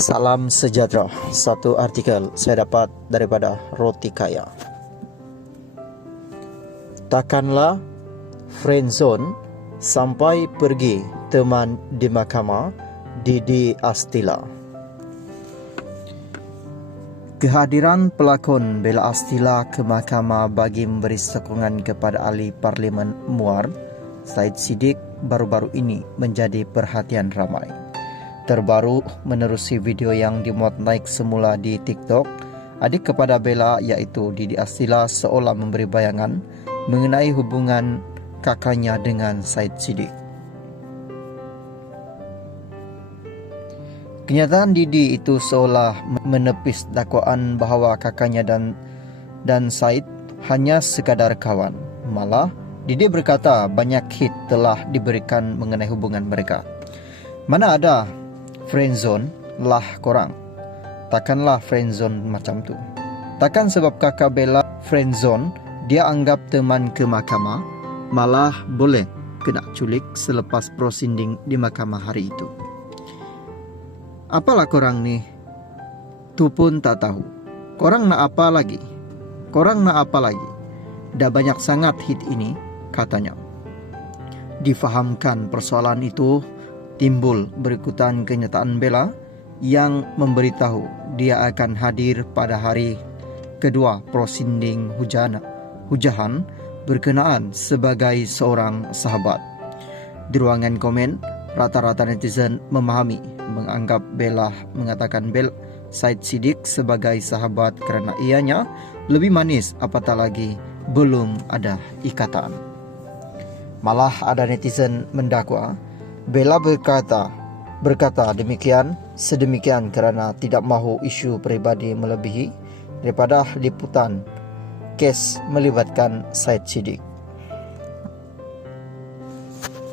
Salam sejahtera. Satu artikel saya dapat daripada Roti Kaya. Takkanlah friendzone sampai pergi teman di mahkamah Didi Astila. Kehadiran pelakon Bela Astila ke mahkamah bagi memberi sokongan kepada ahli parlimen Muar, Said Siddiq baru-baru ini menjadi perhatian ramai. Terbaru menerusi video yang dimuat naik semula di TikTok, adik kepada Bella iaitu Didi Astila seolah memberi bayangan mengenai hubungan kakaknya dengan Said Siddiq. Kenyataan Didi itu seolah menepis dakwaan bahawa kakaknya dan dan Said hanya sekadar kawan. Malah, Didi berkata banyak hit telah diberikan mengenai hubungan mereka. Mana ada friendzone lah korang. Takkanlah friendzone macam tu. Takkan sebab kakak Bella friendzone, dia anggap teman ke mahkamah, malah boleh kena culik selepas proceeding di mahkamah hari itu. Apalah korang ni? Tu pun tak tahu. Korang nak apa lagi? Korang nak apa lagi? Dah banyak sangat hit ini, katanya. Difahamkan persoalan itu, timbul berikutan kenyataan Bella yang memberitahu dia akan hadir pada hari kedua proceeding hujana, hujahan berkenaan sebagai seorang sahabat. Di ruangan komen, rata-rata netizen memahami menganggap Bella mengatakan Bel Said Siddiq sebagai sahabat kerana ianya lebih manis apatah lagi belum ada ikatan. Malah ada netizen mendakwa Bella berkata berkata demikian sedemikian kerana tidak mahu isu peribadi melebihi daripada liputan kes melibatkan Said Siddiq.